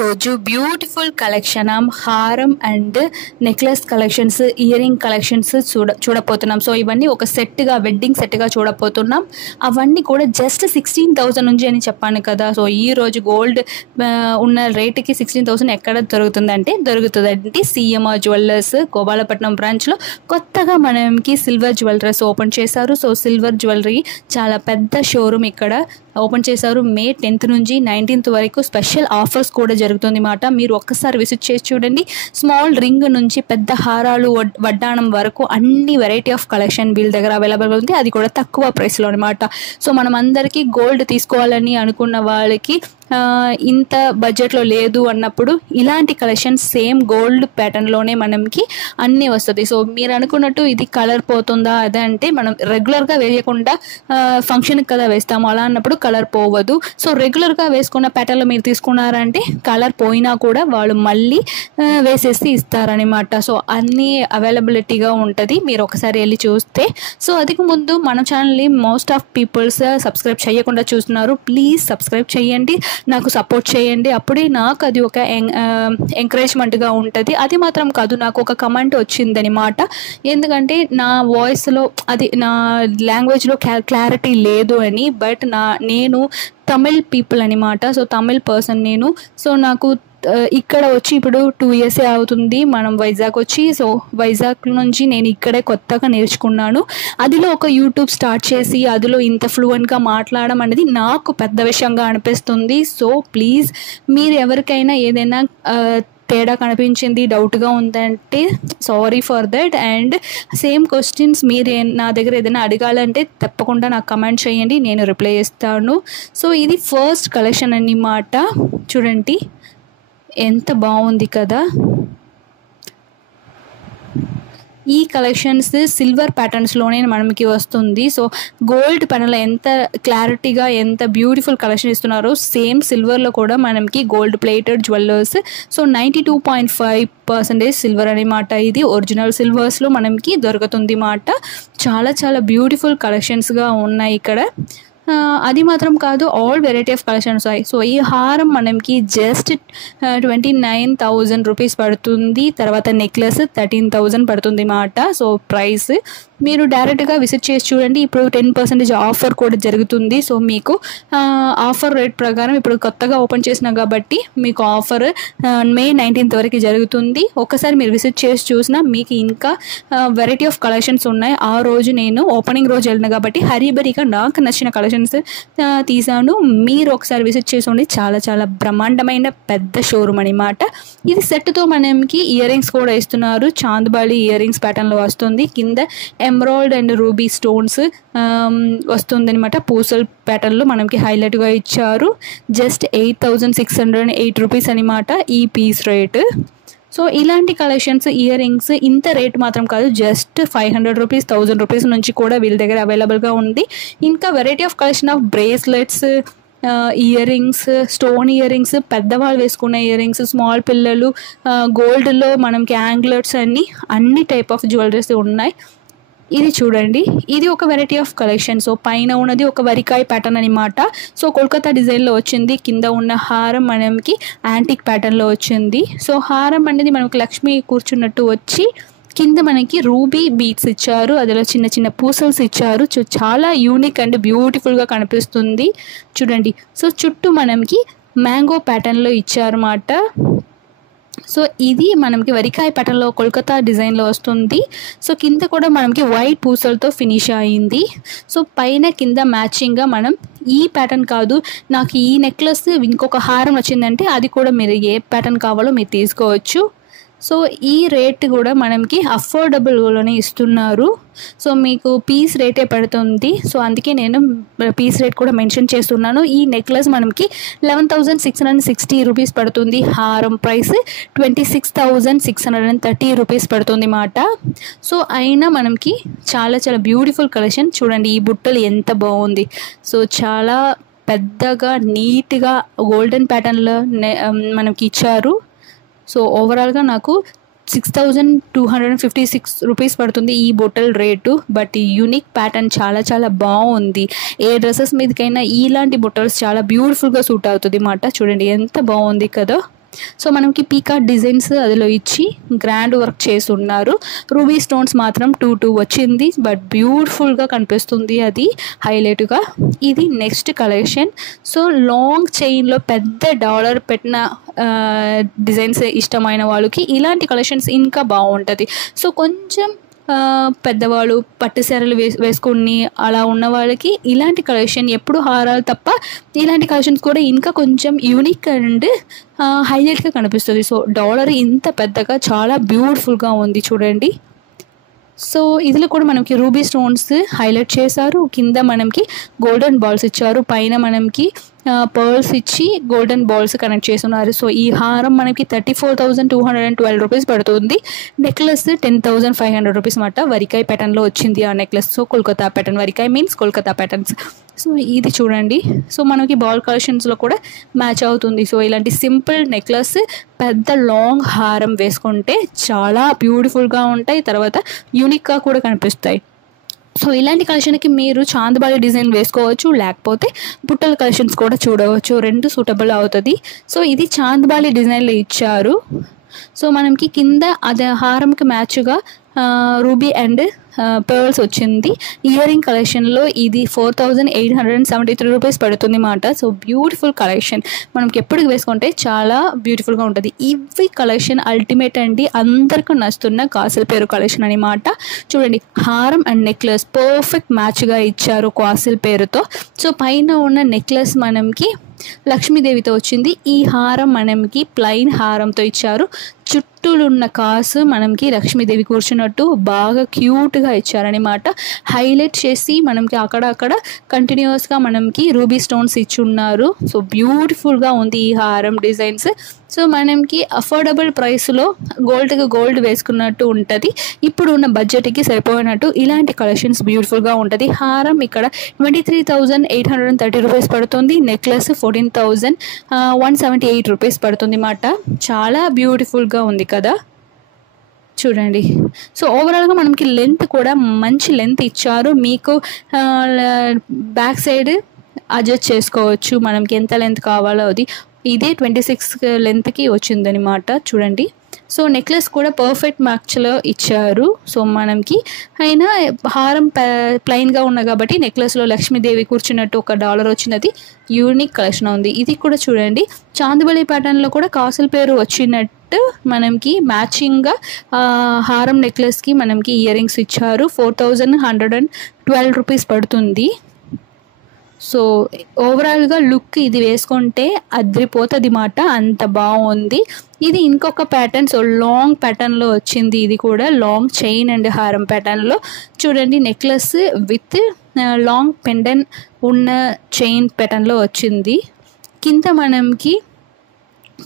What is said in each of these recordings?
రోజు beautiful collection హారం and necklace collections, earring collections చూడపోతున్నాం. సో ఇవన్నీ ఒక సెట్గా, వెడ్డింగ్ సెట్గా చూడపోతున్నాం. అవన్నీ కూడా జస్ట్ 16,000 నుంచి అని చెప్పాను కదా. సో ఈ రోజు గోల్డ్ ఉన్న రేటుకి 16,000 ఎక్కడ దొరుకుతుందంటే సిఎంఆర్ జ్యువెలర్స్ గోపాలపట్నం బ్రాంచ్లో కొత్తగా మనకి సిల్వర్ జ్యువెలరీస్ ఓపెన్ చేశారు. సో సిల్వర్ జ్యువెలరీ చాలా పెద్ద షోరూమ్ ఇక్కడ ఓపెన్ చేశారు. May 10th నుంచి 19th వరకు స్పెషల్ ఆఫర్స్ కూడా జరుగుతుంది మాట. మీరు ఒక్కసారి విజిట్ చేసి చూడండి. స్మాల్ రింగ్ నుంచి పెద్ద హారాలు, వడ్డాణం వరకు అన్ని వెరైటీ ఆఫ్ కలెక్షన్ వీళ్ళ దగ్గర అవైలబుల్ ఉంది. అది కూడా తక్కువ ప్రైస్లో అనమాట. సో మనం అందరికీ గోల్డ్ తీసుకోవాలని అనుకున్న వాళ్ళకి ఇంత బడ్జెట్లో లేదు అన్నప్పుడు ఇలాంటి కలెక్షన్ సేమ్ గోల్డ్ ప్యాటర్న్లోనే మనకి అన్నీ వస్తుంది. సో మీరు అనుకున్నట్టు ఇది కలర్ పోతుందా అదంటే మనం రెగ్యులర్గా వేయకుండా ఫంక్షన్కి కదా వేస్తాము, అలా అన్నప్పుడు కలర్ పోవద్దు. సో రెగ్యులర్గా వేసుకున్న ప్యాటర్న్లో మీరు తీసుకున్నారంటే కలర్ పోయినా కూడా వాళ్ళు మళ్ళీ వేసేసి ఇస్తారనమాట. సో అన్నీ అవైలబిలిటీగా ఉంటుంది, మీరు ఒకసారి వెళ్ళి చూస్తే. సో అదికి ముందు మన ఛానల్ని మోస్ట్ ఆఫ్ పీపుల్స్ సబ్స్క్రైబ్ చేయకుండా చూస్తున్నారు. ప్లీజ్ సబ్స్క్రైబ్ చేయండి, నాకు సపోర్ట్ చేయండి. అప్పుడే నాకు అది ఒక ఎంకరేజ్మెంట్గా ఉంటుంది. అది మాత్రం కాదు, నాకు ఒక కమెంట్ వచ్చిందనమాట. ఎందుకంటే నా వాయిస్లో అది నా లాంగ్వేజ్లో క్లారిటీ లేదు అని. బట్ నేను తమిళ్ పీపుల్ అనమాట. సో తమిళ్ పర్సన్ నేను. సో నాకు ఇక్కడ వచ్చి ఇప్పుడు 2 years అవుతుంది మనం వైజాగ్ వచ్చి. సో వైజాగ్ నుంచి నేను ఇక్కడే కొత్తగా నేర్చుకున్నాను. అదిలో ఒక యూట్యూబ్ స్టార్ట్ చేసి అందులో ఇంత ఫ్లూయెంట్గా మాట్లాడడం అనేది నాకు పెద్ద విషయంగా అనిపిస్తుంది. సో ప్లీజ్ మీరు ఎవరికైనా ఏదైనా తేడా కనిపించింది, డౌట్గా ఉందంటే sorry for that. And same questions మీరు నా దగ్గర ఏదైనా అడగాలంటే తప్పకుండా నాకు కమెంట్ చేయండి, నేను రిప్లై చేస్తాను. సో ఇది ఫస్ట్ కలెక్షన్ అన్నమాట. చూడండి ఎంత బాగుంది కదా. ఈ కలెక్షన్స్ సిల్వర్ ప్యాటర్న్స్లోనే మనకి వస్తుంది. సో గోల్డ్ ప్యాటర్న్లో ఎంత క్లారిటీగా ఎంత బ్యూటిఫుల్ కలెక్షన్ ఇస్తున్నారో సేమ్ సిల్వర్లో కూడా మనకి gold plated jewellers. So 92.5% silver అనమాట. ఇది ఒరిజినల్ సిల్వర్స్లో మనకి దొరుకుతుంది మాట. చాలా చాలా బ్యూటిఫుల్ కలెక్షన్స్గా ఉన్నాయి ఇక్కడ. అది మాత్రం కాదు, ఆల్ వెరైటీ ఆఫ్ కలెక్షన్స్ ఉన్నాయి. సో ఈ హారం మనకి జస్ట్ 29,000 రూపీస్ పడుతుంది. తర్వాత నెక్లెస్ 13,000 పడుతుంది మాట. సో ప్రైస్ మీరు డైరెక్ట్గా విజిట్ చేసి చూడండి. ఇప్పుడు 10% ఆఫర్ కూడా జరుగుతుంది. సో మీకు ఆఫర్ రేట్ ప్రకారం ఇప్పుడు కొత్తగా ఓపెన్ చేసినా కాబట్టి మీకు ఆఫర్ May 19th వరకు జరుగుతుంది. ఒకసారి మీరు విజిట్ చేసి చూసినా మీకు ఇంకా వెరైటీ ఆఫ్ కలెక్షన్స్ ఉన్నాయి. ఆ రోజు నేను ఓపెనింగ్ రోజు వెళ్ళిన కాబట్టి హరీబరీగా నాకు నచ్చిన కలెక్షన్స్ తీసాను. మీరు ఒకసారి విజిట్ చేసి చాలా చాలా బ్రహ్మాండమైన పెద్ద షోరూమ్ అనమాట. ఇది సెట్తో మనకి ఇయర్ రింగ్స్ కూడా ఇస్తున్నారు. చాంద్బాలి ఇయర్ రింగ్స్ ప్యాటర్న్లో వస్తుంది. కింద ఎమరాల్డ్ అండ్ రూబీ స్టోన్స్ వస్తుంది అనమాట. పూసల్ ప్యాటర్న్లో మనకి హైలైట్గా ఇచ్చారు. జస్ట్ 8,608 రూపీస్ అనమాట ఈ పీస్ రేట్. సో ఇలాంటి కలెక్షన్స్ ఇయర్ రింగ్స్ ఇంత రేట్ మాత్రం కాదు, జస్ట్ 500 రూపీస్ 1000 రూపీస్ నుంచి కూడా వీళ్ళ దగ్గర అవైలబుల్గా ఉంది. ఇంకా variety of collection of bracelets, ear rings, stone ear rings, పెద్దవాళ్ళు వేసుకునే ఇయర్ రింగ్స్, స్మాల్ పిల్లలు, గోల్డ్లో మనకి యాంగ్లెట్స్ అన్ని టైప్ ఆఫ్ జ్యువెలరీస్ ఉన్నాయి. ఇది చూడండి, ఇది ఒక వెరైటీ ఆఫ్ కలెక్షన్. సో పైన ఉన్నది ఒక వరికాయ ప్యాటర్న్ అనమాట. సో కోల్కతా డిజైన్లో వచ్చింది. కింద ఉన్న హారం మనకి యాంటిక్ ప్యాటర్న్లో వచ్చింది. సో హారం అనేది మనకి లక్ష్మి కూర్చున్నట్టు వచ్చి కింద మనకి రూబీ బీట్స్ ఇచ్చారు. అందులో చిన్న చిన్న పూసల్స్ ఇచ్చారు. చాలా యూనిక్ అండ్ బ్యూటిఫుల్గా కనిపిస్తుంది చూడండి. సో చుట్టూ మనకి మ్యాంగో ప్యాటర్న్లో ఇచ్చారన్నమాట. సో ఇది మనకి వరికాయ ప్యాటర్న్లో కోల్కతా డిజైన్లో వస్తుంది. సో కింద కూడా మనకి వైట్ పూసలతో ఫినిష్ అయింది. సో పైన కింద మ్యాచింగ్గా మనం ఈ ప్యాటర్న్ కాదు, నాకు ఈ నెక్లెస్ ఇంకొక హారం వచ్చిందంటే అది కూడా మీరు ఏ ప్యాటర్న్ కావాలో మీరు తీసుకోవచ్చు. సో ఈ రేట్ కూడా మనకి అఫోర్డబుల్లోనే ఇస్తున్నారు. సో మీకు పీస్ రేటే పడుతుంది. సో అందుకే నేను పీస్ రేట్ కూడా మెన్షన్ చేస్తున్నాను. ఈ నెక్లెస్ మనకి 11,660 రూపీస్ పడుతుంది. హారం ప్రైస్ 26,630 రూపీస్ పడుతుంది మాట. సో అయినా మనకి చాలా చాలా బ్యూటిఫుల్ కలెక్షన్. చూడండి ఈ బుట్టలు ఎంత బాగుంది. సో చాలా పెద్దగా నీట్గా గోల్డెన్ ప్యాటర్న్లో మనకి ఇచ్చారు. సో ఓవరాల్గా నాకు 6,256 రూపీస్ పడుతుంది ఈ బొటల్ రేటు. బట్ ఈ యూనిక్ ప్యాటర్న్ చాలా చాలా బాగుంది. ఏ డ్రెస్సెస్ మీదకైనా ఇలాంటి బొటల్స్ చాలా బ్యూటిఫుల్గా సూట్ అవుతుంది అన్నమాట. చూడండి ఎంత బాగుంది కదా. సో మనకి పీకాక్ డిజైన్స్ అదిలో ఇచ్చి గ్రాండ్ వర్క్ చేసి ఉన్నారు. రూబీ స్టోన్స్ మాత్రం 2 వచ్చింది, బట్ బ్యూటిఫుల్గా కనిపిస్తుంది, అది హైలైట్గా. ఇది నెక్స్ట్ కలెక్షన్. సో లాంగ్ చైన్లో పెద్ద డాలర్ పెట్టిన డిజైన్స్ ఇష్టమైన వాళ్ళకి ఇలాంటి కలెక్షన్స్ ఇంకా బాగుంటుంది. సో కొంచెం పెద్దవాళ్ళు పట్టు శారీలు వేసుకుని అలా ఉన్న వాళ్ళకి ఇలాంటి కలెక్షన్, ఎప్పుడు హారాలు తప్ప ఇలాంటి కలెక్షన్స్ కూడా ఇంకా కొంచెం యూనిక్ అండ్ హైలైట్గా కనిపిస్తుంది. సో డాలర్ ఇంత పెద్దగా చాలా బ్యూటిఫుల్గా ఉంది చూడండి. సో ఇందులో కూడా మనకి రూబీ స్టోన్స్ హైలైట్ చేశారు, కింద మనకి గోల్డెన్ బాల్స్ ఇచ్చారు, పైన మనకి పర్ల్స్ ఇచ్చి గోల్డెన్ బాల్స్ కనెక్ట్ చేస్తున్నారు. సో ఈ హారం మనకి 34,212 రూపీస్ పడుతుంది. నెక్లెస్ 10,500 రూపీస్ అన్నమాట. వరికాయ ప్యాటర్న్లో వచ్చింది ఆ నెక్లెస్. సో కోల్కతా ప్యాటర్న్, వరికాయ మీన్స్ కోల్కతా ప్యాటర్న్స్. సో ఇది చూడండి. సో మనకి బాల్ కలెక్షన్స్లో కూడా మ్యాచ్ అవుతుంది. సో ఇలాంటి సింపుల్ నెక్లెస్ పెద్ద లాంగ్ హారం వేసుకుంటే చాలా బ్యూటిఫుల్గా ఉంటాయి, తర్వాత యూనిక్గా కూడా కనిపిస్తాయి. సో ఇలాంటి కలెక్షన్కి మీరు చాందబాలి డిజైన్ వేసుకోవచ్చు, లేకపోతే బుట్టల కలెక్షన్స్ కూడా చూడవచ్చు, రెండు సూటబుల్ అవుతుంది. సో ఇది చాందబాలి డిజైన్లో ఇచ్చారు. సో మనకి కింద అది హారంకి మ్యాచ్గా రూబీ అండ్ పర్ల్స్ వచ్చింది. ఇయర్ రింగ్ కలెక్షన్లో ఇది 4,873 రూపీస్ పడుతుంది అన్నమాట. సో బ్యూటిఫుల్ కలెక్షన్, మనకి ఎప్పటికి వేసుకుంటే చాలా బ్యూటిఫుల్గా ఉంటుంది. ఇవి కలెక్షన్ అల్టిమేట్ అండి, అందరికీ నచ్చుతున్న కాసుల పేరు కలెక్షన్ అనమాట. చూడండి, హారం అండ్ నెక్లెస్ పర్ఫెక్ట్ మ్యాచ్గా ఇచ్చారు కాసుల పేరుతో. సో పైన ఉన్న నెక్లెస్ మనకి లక్ష్మీదేవితో వచ్చింది, ఈ హారం మనకి ప్లెయిన్ హారంతో ఇచ్చారు. చుట్టూలు ఉన్న కాసు మనకి లక్ష్మీదేవి కూర్చున్నట్టు బాగా క్యూట్గా ఇచ్చారనమాట. హైలైట్ చేసి మనకి అక్కడ కంటిన్యూస్గా మనకి రూబీ స్టోన్స్ ఇచ్చున్నారు. సో బ్యూటిఫుల్గా ఉంది ఈ హారం డిజైన్స్. సో మనకి అఫోర్డబుల్ ప్రైస్లో గోల్డ్ వేసుకున్నట్టు ఉంటుంది, ఇప్పుడు ఉన్న బడ్జెట్కి సరిపోయినట్టు ఇలాంటి కలెక్షన్స్ బ్యూటిఫుల్గా ఉంటుంది. హారం ఇక్కడ 23,830 రూపీస్ పడుతుంది, నెక్లెస్ 14,178 రూపీస్ పడుతుంది అన్నమాట. చాలా బ్యూటిఫుల్గా ఉంది కదా చూడండి. సో ఓవరాల్గా మనకి లెంత్ కూడా మంచి లెంత్ ఇచ్చారు, మీకు బ్యాక్ సైడ్ అడ్జస్ట్ చేసుకోవచ్చు మనకి ఎంత లెంత్ కావాలో అది. ఇదే 26 లెంత్కి వచ్చిందనమాట చూడండి. సో నెక్లెస్ కూడా పర్ఫెక్ట్ మ్యాచ్లో ఇచ్చారు. సో మనకి అయినా హారం ప్లెయిన్గా ఉన్న కాబట్టి నెక్లెస్లో లక్ష్మీదేవి కూర్చున్నట్టు ఒక డాలర్ వచ్చినది యూనిక్ కలెక్షన్ ఉంది. ఇది కూడా చూడండి, చాందిబలి ప్యాటర్న్లో కూడా కాసుల పేరు వచ్చినట్టు మనకి మ్యాచింగ్గా హారం నెక్లెస్కి మనకి ఇయర్ రింగ్స్ ఇచ్చారు. 4,112 రూపీస్ పడుతుంది. సో ఓవరాల్గా లుక్ ఇది వేసుకుంటే అద్రిపోతుంది మాట, అంత బాగుంది. ఇది ఇంకొక ప్యాటర్న్, సో లాంగ్ ప్యాటర్న్లో వచ్చింది, ఇది కూడా లాంగ్ చైన్ అండ్ హారం ప్యాటర్న్లో. చూడండి, నెక్లెస్ విత్ లాంగ్ పెండెంట్ ఉన్న చైన్ ప్యాటర్న్లో వచ్చింది. కింద మనకి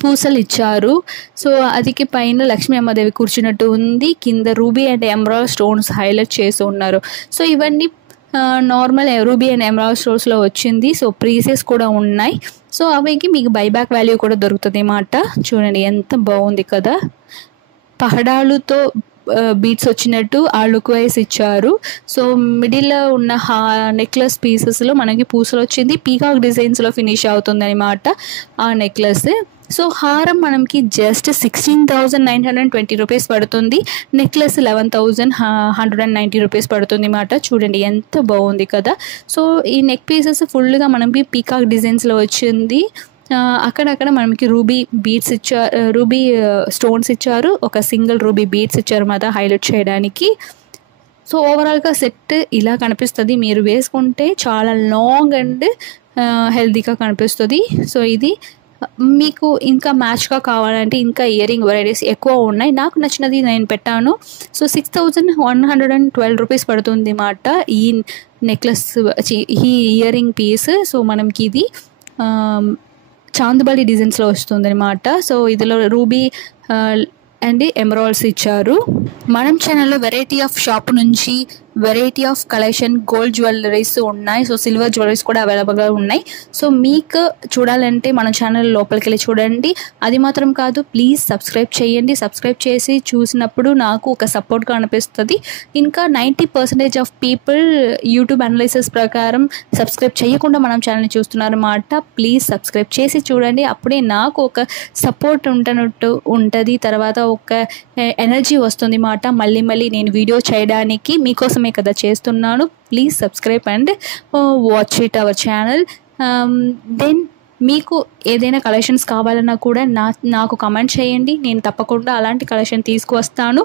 పూసలు ఇచ్చారు. సో అదికి పైన లక్ష్మీ అమ్మదేవి కూర్చున్నట్టు ఉంది, కింద ruby and emerald stones highlight చేసి ఉన్నారు. సో ఇవన్నీ నార్మల్ రూబీ అండ్ ఎమరాల్డ్ స్టోర్స్లో వచ్చింది. సో ప్రీసెస్ కూడా ఉన్నాయి. సో అవికి మీకు బైబ్యాక్ వాల్యూ కూడా దొరుకుతుంది అన్నమాట. చూడండి ఎంత బాగుంది కదా, పహడాలుతో బీట్స్ వచ్చినట్టు ఆ లుక్ వైస్ ఇచ్చారు. సో మిడిల్లో ఉన్న నెక్లెస్ పీసెస్లో మనకి పూసలు వచ్చింది, పీకాక్ డిజైన్స్లో ఫినిష్ అవుతుంది అనమాట ఆ నెక్లెస్. సో హారం మనకి జస్ట్ 16,920 రూపీస్ పడుతుంది, నెక్లెస్ 11,190 రూపీస్ పడుతుంది అన్నమాట. చూడండి ఎంత బాగుంది కదా. సో ఈ నెక్ పీసెస్ ఫుల్గా మనకి పీకాక్ డిజైన్స్లో వచ్చింది. అక్కడక్కడ మనకి రూబీ బీడ్స్ ఇచ్చారు, రూబీ స్టోన్స్ ఇచ్చారు, ఒక సింగిల్ రూబీ బీడ్స్ ఇచ్చారు మాట హైలైట్ చేయడానికి. సో ఓవరాల్గా సెట్ ఇలా కనిపిస్తుంది, మీరు వేసుకుంటే చాలా లాంగ్ అండ్ హెల్తీగా కనిపిస్తుంది. సో ఇది మీకు ఇంకా మ్యాచ్గా కావాలంటే ఇంకా ఇయర్ రింగ్ వెరైటీస్ ఎక్కువ ఉన్నాయి, నాకు నచ్చినది నేను పెట్టాను. సో 6,112 రూపీస్ పడుతుంది మాట ఈ నెక్లెస్, ఈ ఇయర్ రింగ్ పీస్. సో మనకి ఇది చాందబాలి డిజైన్స్లో వస్తుంది అనమాట. సో ఇదిలో రూబీ అండ్ ఎమరాల్డ్స్ ఇచ్చారు. మనం ఛానల్లో వెరైటీ ఆఫ్ షాప్ నుంచి variety of collection gold jewelleries ఉన్నాయి. సో సిల్వర్ జ్యువెలరీస్ కూడా అవైలబుల్గా ఉన్నాయి. సో మీకు చూడాలంటే మన ఛానల్ లోపలికి వెళ్ళి చూడండి. అది మాత్రం కాదు, ప్లీజ్ సబ్స్క్రైబ్ చేయండి. సబ్స్క్రైబ్ చేసి చూసినప్పుడు నాకు ఒక సపోర్ట్గా అనిపిస్తుంది. ఇంకా 90% ఆఫ్ పీపుల్ యూట్యూబ్ అనలైసిస్ ప్రకారం సబ్స్క్రైబ్ చేయకుండా మనం ఛానల్ని చూస్తున్నారన్నమాట. ప్లీజ్ సబ్స్క్రైబ్ చేసి చూడండి. అప్పుడే నాకు ఒక సపోర్ట్ ఉంటుంది. తర్వాత ఒక ఎనర్జీ వస్తుంది మాట మళ్ళీ నేను వీడియో చేయడానికి. మీకోసమే కదా చేస్తున్నాను. Please subscribe and watch it our channel. Then మీకు ఏదైనా కలెక్షన్స్ కావాలన్నా కూడా నాకు కమెంట్ చేయండి. నేను తప్పకుండా అలాంటి కలెక్షన్ తీసుకువస్తాను.